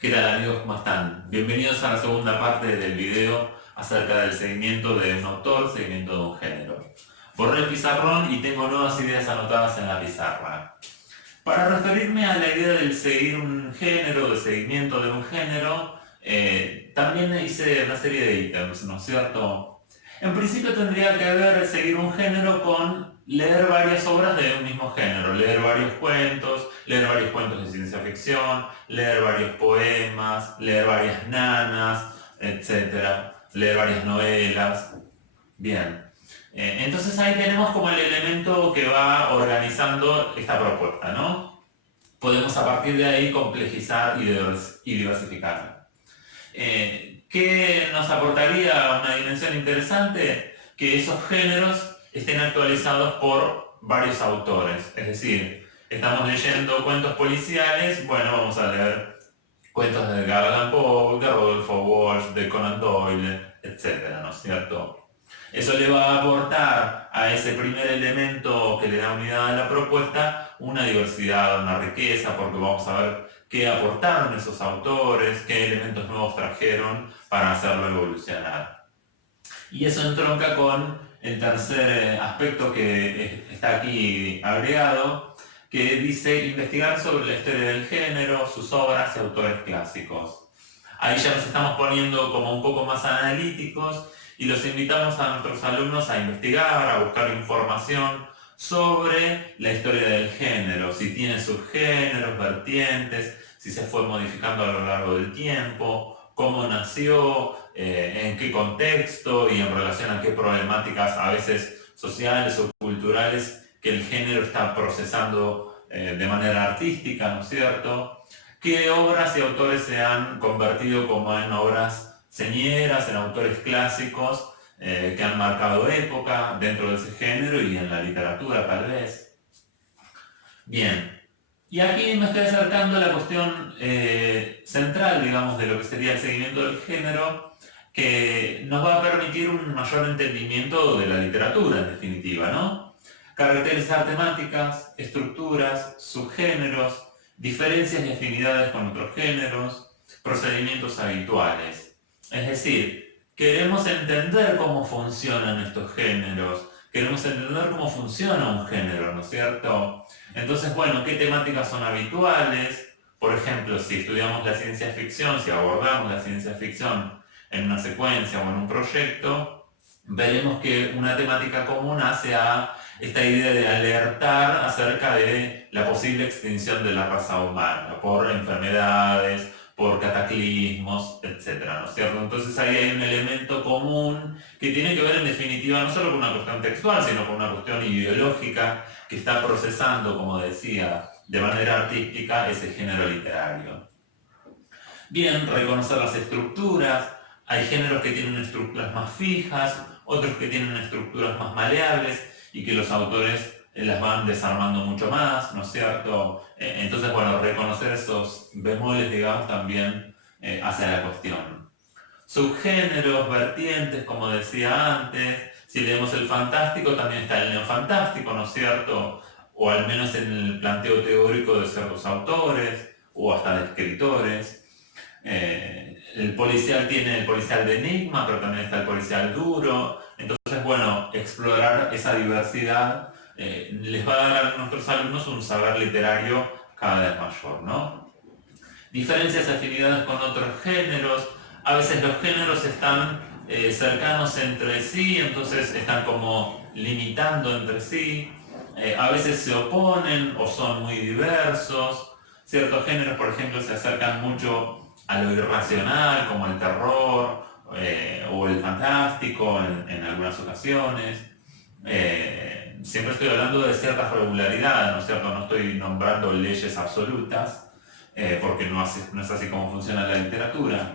¿Qué tal amigos? ¿Cómo están? Bienvenidos a la segunda parte del video acerca del seguimiento de un autor, seguimiento de un género. Borré el pizarrón y tengo nuevas ideas anotadas en la pizarra. Para referirme a la idea del seguir un género, del seguimiento de un género, también hice una serie de ítems, ¿no es cierto? En principio tendría que ver seguir un género con leer varias obras de un mismo género, leer varios cuentos de ciencia ficción, leer varios poemas, leer varias nanas, etc. Leer varias novelas. Bien. Entonces ahí tenemos como el elemento que va organizando esta propuesta, ¿no? Podemos a partir de ahí complejizar y diversificar. ¿Qué nos aportaría una dimensión interesante? Que esos géneros estén actualizados por varios autores. Es decir, estamos leyendo cuentos policiales, bueno, vamos a leer cuentos de Edgar Allan Poe, de Rodolfo Walsh, de Conan Doyle, etc., ¿no es cierto? Eso le va a aportar a ese primer elemento que le da unidad a la propuesta una diversidad, una riqueza, porque vamos a ver qué aportaron esos autores, qué elementos nuevos trajeron para hacerlo evolucionar. Y eso entronca con el tercer aspecto que está aquí agregado, que dice investigar sobre la historia del género, sus obras y autores clásicos. Ahí ya nos estamos poniendo como un poco más analíticos y los invitamos a nuestros alumnos a investigar, a buscar información sobre la historia del género, si tiene subgéneros, vertientes, si se fue modificando a lo largo del tiempo, cómo nació, en qué contexto y en relación a qué problemáticas a veces sociales o culturales que el género está procesando de manera artística, ¿no es cierto? ¿Qué obras y autores se han convertido como en obras señeras, en autores clásicos que han marcado época dentro de ese género y en la literatura tal vez? Bien, y aquí me estoy acercando a la cuestión central, digamos, de lo que sería el seguimiento del género, que nos va a permitir un mayor entendimiento de la literatura, en definitiva, ¿no? Caracterizar temáticas, estructuras, subgéneros, diferencias y afinidades con otros géneros, procedimientos habituales. Es decir, queremos entender cómo funcionan estos géneros, queremos entender cómo funciona un género, ¿no es cierto? Entonces, bueno, ¿qué temáticas son habituales? Por ejemplo, si estudiamos la ciencia ficción, si abordamos la ciencia ficción en una secuencia o en un proyecto, veremos que una temática común hace a esta idea de alertar acerca de la posible extinción de la raza humana por enfermedades, por cataclismos, etc., ¿no es cierto? Entonces ahí hay un elemento común que tiene que ver en definitiva no solo con una cuestión textual, sino con una cuestión ideológica que está procesando, como decía, de manera artística ese género literario. Bien, reconocer las estructuras. Hay géneros que tienen estructuras más fijas, otros que tienen estructuras más maleables y que los autores las van desarmando mucho más, ¿no es cierto? Entonces, bueno, reconocer esos bemoles, digamos, también hace la cuestión. Subgéneros, vertientes, como decía antes. Si leemos el fantástico, también está el neofantástico, ¿no es cierto? O al menos en el planteo teórico de ciertos autores o hasta de escritores. El policial tiene el policial de enigma, pero también está el policial duro. Entonces, bueno, explorar esa diversidad les va a dar a nuestros alumnos un saber literario cada vez mayor, ¿no? Diferencias y afinidades con otros géneros. A veces los géneros están cercanos entre sí, entonces están como limitando entre sí. A veces se oponen o son muy diversos. Ciertos géneros, por ejemplo, se acercan mucho a lo irracional, como el terror o el fantástico en algunas ocasiones. Siempre estoy hablando de ciertas regularidades, ¿no es cierto? No estoy nombrando leyes absolutas, porque no es así como funciona la literatura.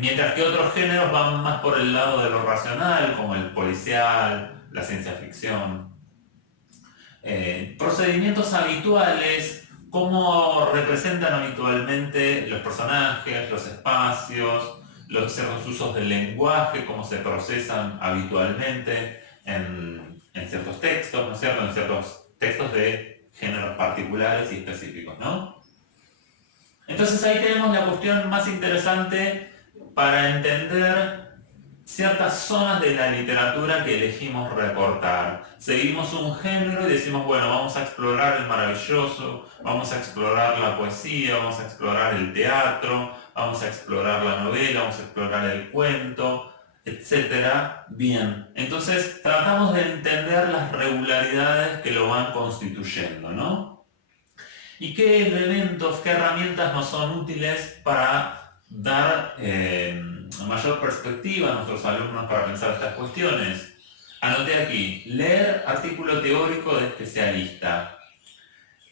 Mientras que otros géneros van más por el lado de lo racional, como el policial, la ciencia ficción. Procedimientos habituales. ¿Cómo representan habitualmente los personajes, los espacios, los ciertos usos del lenguaje, cómo se procesan habitualmente en ciertos textos, ¿no es cierto? En ciertos textos de géneros particulares y específicos, ¿no? Entonces ahí tenemos la cuestión más interesante para entender ciertas zonas de la literatura que elegimos recortar. Seguimos un género y decimos, bueno, vamos a explorar el maravilloso, vamos a explorar la poesía, vamos a explorar el teatro, vamos a explorar la novela, vamos a explorar el cuento, etcétera. Bien, entonces tratamos de entender las regularidades que lo van constituyendo, ¿no? Y qué elementos, qué herramientas nos son útiles para dar mayor perspectiva a nuestros alumnos para pensar estas cuestiones. Anoté aquí, leer artículo teórico de especialista.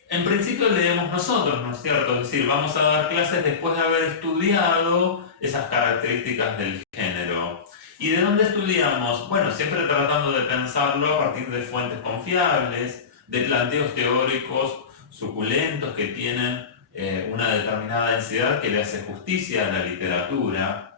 En principio leemos nosotros, ¿no es cierto? Es decir, vamos a dar clases después de haber estudiado esas características del género. ¿Y de dónde estudiamos? Bueno, siempre tratando de pensarlo a partir de fuentes confiables, de planteos teóricos suculentos que tienen una determinada densidad que le hace justicia a la literatura.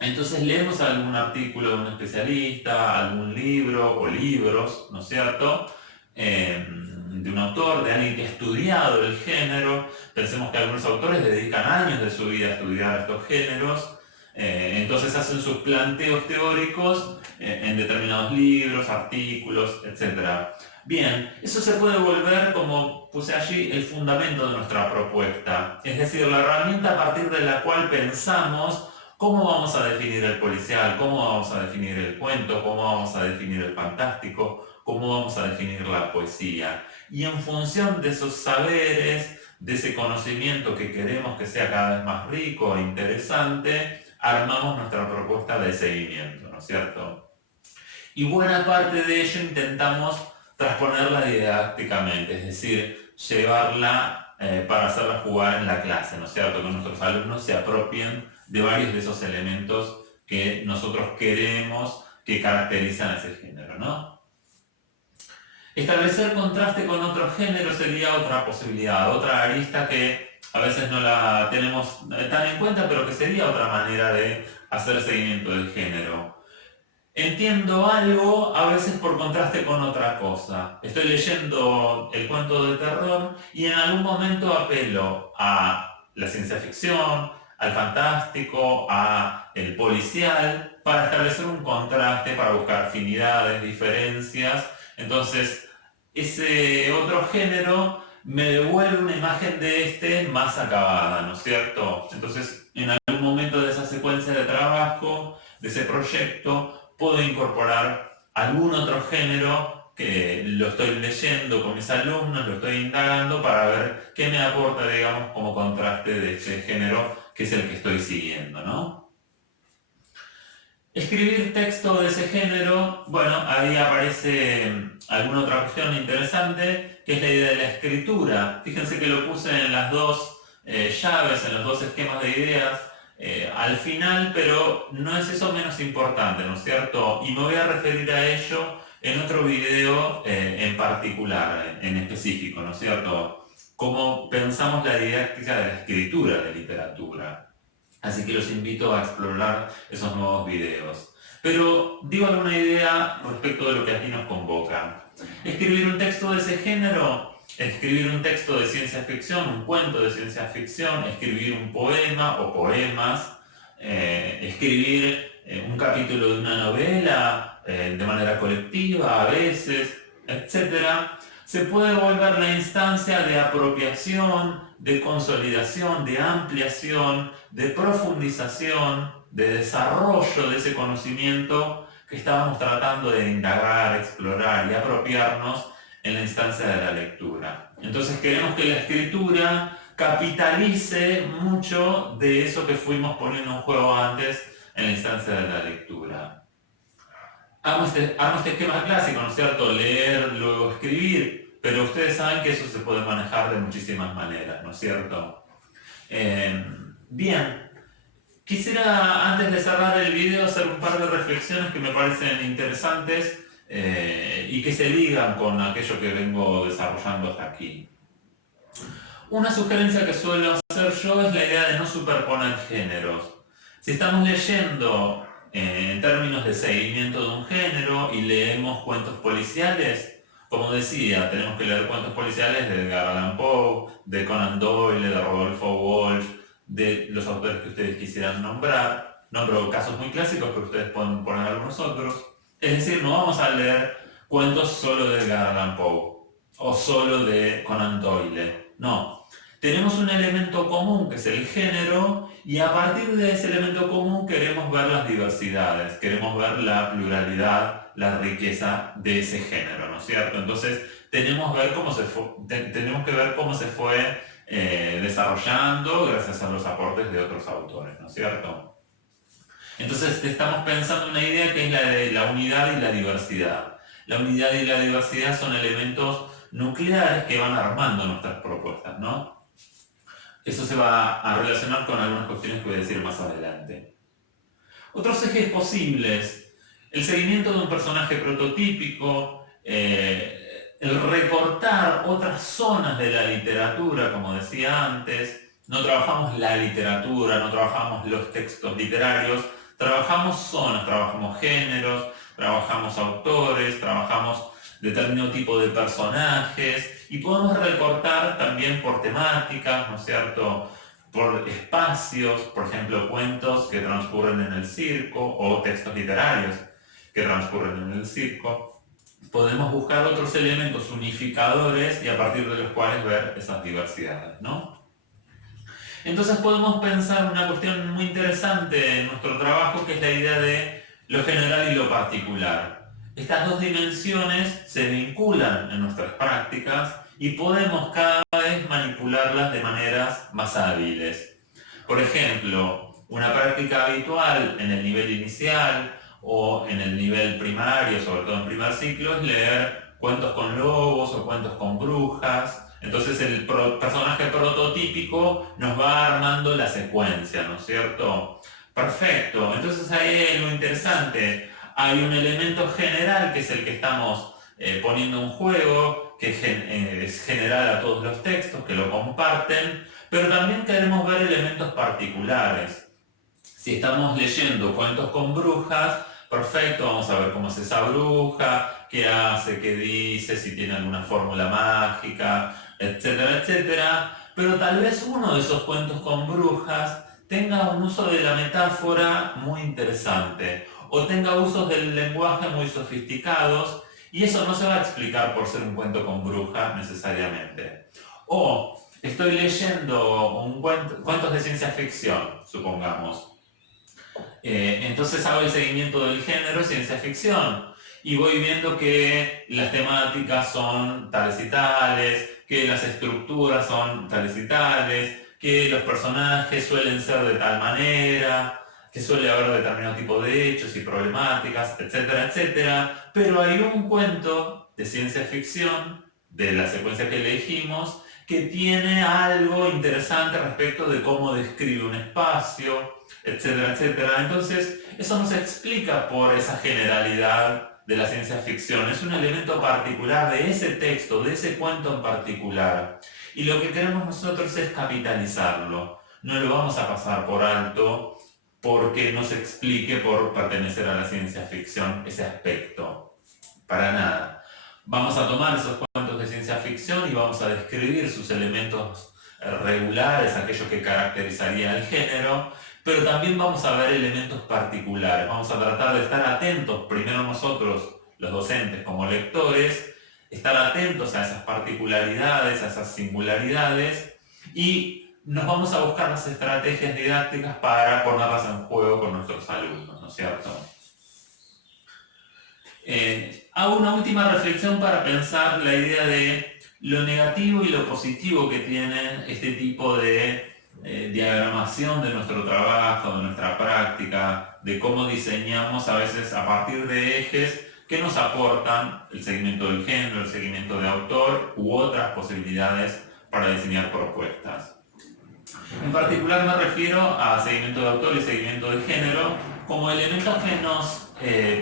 Entonces leemos algún artículo de un especialista, algún libro o libros, ¿no es cierto?, de un autor, de alguien que ha estudiado el género. Pensemos que algunos autores dedican años de su vida a estudiar estos géneros, entonces hacen sus planteos teóricos en determinados libros, artículos, etc. Bien, eso se puede volver, como puse allí, el fundamento de nuestra propuesta, es decir, la herramienta a partir de la cual pensamos cómo vamos a definir el policial, cómo vamos a definir el cuento, cómo vamos a definir el fantástico, cómo vamos a definir la poesía. Y en función de esos saberes, de ese conocimiento que queremos que sea cada vez más rico e interesante, armamos nuestra propuesta de seguimiento, ¿no es cierto? Y buena parte de ello intentamos transponerla didácticamente, es decir, llevarla para hacerla jugar en la clase, ¿no es cierto? Que nuestros alumnos se apropien de varios de esos elementos que nosotros queremos que caracterizan a ese género, ¿no? Establecer contraste con otro género sería otra posibilidad, otra arista que a veces no la tenemos tan en cuenta, pero que sería otra manera de hacer seguimiento del género. Entiendo algo a veces por contraste con otra cosa. Estoy leyendo el cuento de terror y en algún momento apelo a la ciencia ficción, al fantástico, a el policial, para establecer un contraste, para buscar afinidades, diferencias. Entonces, ese otro género me devuelve una imagen de este más acabada, ¿no es cierto? Entonces, en algún momento de esa secuencia de trabajo, de ese proyecto, puedo incorporar algún otro género que lo estoy leyendo con mis alumnos, lo estoy indagando para ver qué me aporta, digamos, como contraste de ese género que es el que estoy siguiendo, ¿no? Escribir texto de ese género, bueno, ahí aparece alguna otra cuestión interesante, que es la idea de la escritura. Fíjense que lo puse en las dos llaves, en los dos esquemas de ideas, al final, pero no es eso menos importante, ¿no es cierto? Y me voy a referir a ello en otro video en particular, en específico, ¿no es cierto? Cómo pensamos la didáctica de la escritura de literatura. Así que los invito a explorar esos nuevos videos. Pero digo alguna idea respecto de lo que aquí nos convoca. Escribir un texto de ese género, escribir un texto de ciencia ficción, un cuento de ciencia ficción, escribir un poema o poemas, escribir un capítulo de una novela de manera colectiva a veces, etc. Se puede volver la instancia de apropiación, de consolidación, de ampliación, de profundización, de desarrollo de ese conocimiento que estábamos tratando de indagar, explorar y apropiarnos en la instancia de la lectura. Entonces queremos que la escritura capitalice mucho de eso que fuimos poniendo en juego antes en la instancia de la lectura. Armo este esquema clásico, ¿no es cierto? Leer, luego escribir, pero ustedes saben que eso se puede manejar de muchísimas maneras, ¿no es cierto? Bien, quisiera antes de cerrar el video hacer un par de reflexiones que me parecen interesantes y que se ligan con aquello que vengo desarrollando hasta aquí. Una sugerencia que suelo hacer yo es la idea de no superponer géneros. Si estamos leyendo en términos de seguimiento de un género y leemos cuentos policiales, Como decía, tenemos que leer cuentos policiales de Edgar Allan Poe, de Conan Doyle, de Rodolfo Walsh, de los autores que ustedes quisieran nombrar. Nombro casos muy clásicos, pero ustedes pueden poner algunos otros. Es decir, no vamos a leer cuentos solo de Edgar Allan Poe o solo de Conan Doyle. No. Tenemos un elemento común que es el género y a partir de ese elemento común queremos ver las diversidades, queremos ver la pluralidad, la riqueza de ese género, ¿no es cierto? Entonces tenemos, tenemos que ver cómo se fue desarrollando gracias a los aportes de otros autores, ¿no es cierto? Entonces estamos pensando en una idea que es la de la unidad y la diversidad. La unidad y la diversidad son elementos nucleares que van armando nuestras propuestas, ¿no? Eso se va a relacionar con algunas cuestiones que voy a decir más adelante. Otros ejes posibles: el seguimiento de un personaje prototípico, el recortar otras zonas de la literatura, como decía antes. No trabajamos la literatura, no trabajamos los textos literarios, trabajamos zonas, trabajamos géneros, trabajamos autores, trabajamos determinado tipo de personajes y podemos recortar también por temáticas, ¿no es cierto? Por espacios, por ejemplo, cuentos que transcurren en el circo o textos literarios que transcurren en el circo. Podemos buscar otros elementos unificadores y a partir de los cuales ver esas diversidades, ¿no? Entonces podemos pensar una cuestión muy interesante en nuestro trabajo, que es la idea de lo general y lo particular. Estas dos dimensiones se vinculan en nuestras prácticas y podemos cada vez manipularlas de maneras más hábiles. Por ejemplo, una práctica habitual en el nivel inicial o en el nivel primario, sobre todo en primer ciclo, es leer cuentos con lobos o cuentos con brujas. Entonces el personaje prototípico nos va armando la secuencia, ¿no es cierto? Perfecto, entonces ahí hay lo interesante. Hay un elemento general que es el que estamos poniendo en juego, que es general a todos los textos, que lo comparten, pero también queremos ver elementos particulares. Si estamos leyendo cuentos con brujas, perfecto, vamos a ver cómo es esa bruja, qué hace, qué dice, si tiene alguna fórmula mágica, etcétera, etcétera. Pero tal vez uno de esos cuentos con brujas tenga un uso de la metáfora muy interesante, o tenga usos del lenguaje muy sofisticados, y eso no se va a explicar por ser un cuento con brujas necesariamente. O estoy leyendo cuentos de ciencia ficción, supongamos. Entonces hago el seguimiento del género ciencia ficción y voy viendo que las temáticas son tales y tales, que las estructuras son tales y tales, que los personajes suelen ser de tal manera, que suele haber determinado tipo de hechos y problemáticas, etcétera, etcétera. Pero hay un cuento de ciencia ficción, de la secuencia que elegimos, que tiene algo interesante respecto de cómo describe un espacio, etcétera, etcétera. Entonces, eso no se explica por esa generalidad de la ciencia ficción, es un elemento particular de ese texto, de ese cuento en particular. Y lo que queremos nosotros es capitalizarlo. No lo vamos a pasar por alto porque no se explique por pertenecer a la ciencia ficción ese aspecto. Para nada. Vamos a tomar esos cuentos de ciencia ficción y vamos a describir sus elementos regulares, aquellos que caracterizarían el género, pero también vamos a ver elementos particulares. Vamos a tratar de estar atentos, primero nosotros, los docentes como lectores, estar atentos a esas particularidades, a esas singularidades, y nos vamos a buscar las estrategias didácticas para ponerlas en juego con nuestros alumnos, ¿no es cierto? Hago una última reflexión para pensar la idea de lo negativo y lo positivo que tiene este tipo de diagramación de nuestro trabajo, de nuestra práctica, de cómo diseñamos a veces a partir de ejes que nos aportan el seguimiento del género, el seguimiento de autor u otras posibilidades para diseñar propuestas. En particular me refiero a seguimiento de autor y seguimiento de género como elementos que nos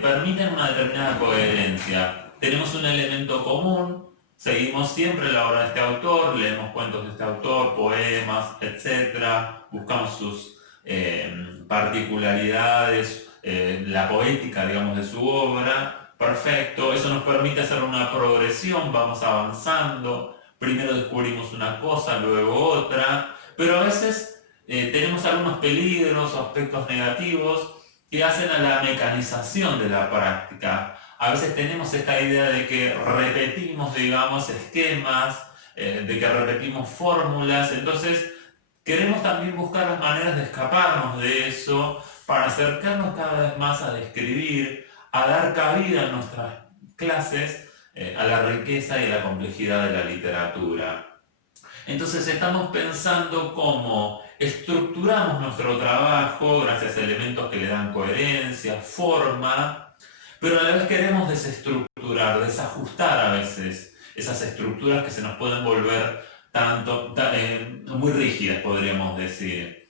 permiten una determinada coherencia. Tenemos un elemento común, seguimos siempre la obra de este autor, leemos cuentos de este autor, poemas, etc. Buscamos sus particularidades, la poética, digamos, de su obra. Perfecto, eso nos permite hacer una progresión, vamos avanzando, primero descubrimos una cosa, luego otra, pero a veces tenemos algunos peligros o aspectos negativos que hacen a la mecanización de la práctica. A veces tenemos esta idea de que repetimos, digamos, esquemas, de que repetimos fórmulas, entonces queremos también buscar las maneras de escaparnos de eso para acercarnos cada vez más a describir, a dar cabida en nuestras clases a la riqueza y a la complejidad de la literatura. Entonces estamos pensando cómo estructuramos nuestro trabajo gracias a elementos que le dan coherencia, forma, pero a la vez queremos desestructurar, desajustar a veces esas estructuras que se nos pueden volver muy rígidas, podríamos decir.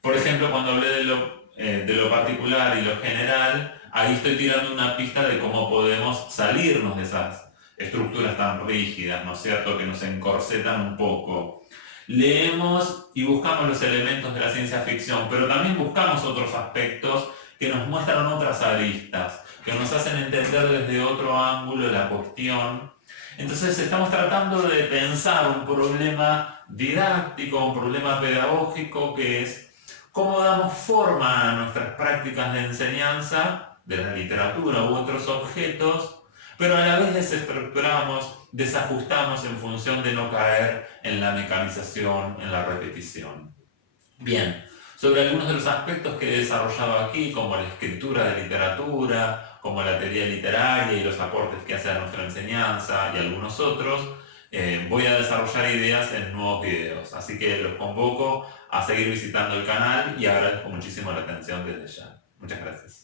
Por ejemplo, cuando hablé de lo particular y lo general, ahí estoy tirando una pista de cómo podemos salirnos de esas estructuras tan rígidas, ¿no es cierto?, que nos encorsetan un poco. Leemos y buscamos los elementos de la ciencia ficción, pero también buscamos otros aspectos que nos muestran otras aristas, que nos hacen entender desde otro ángulo la cuestión. Entonces estamos tratando de pensar un problema didáctico, un problema pedagógico, que es cómo damos forma a nuestras prácticas de enseñanza de la literatura u otros objetos, pero a la vez desestructuramos, desajustamos en función de no caer en la mecanización, en la repetición. Bien, sobre algunos de los aspectos que he desarrollado aquí, como la escritura de literatura, como la teoría literaria y los aportes que hace a nuestra enseñanza y algunos otros, voy a desarrollar ideas en nuevos videos, así que los convoco a seguir visitando el canal y agradezco muchísimo la atención desde ya. Muchas gracias.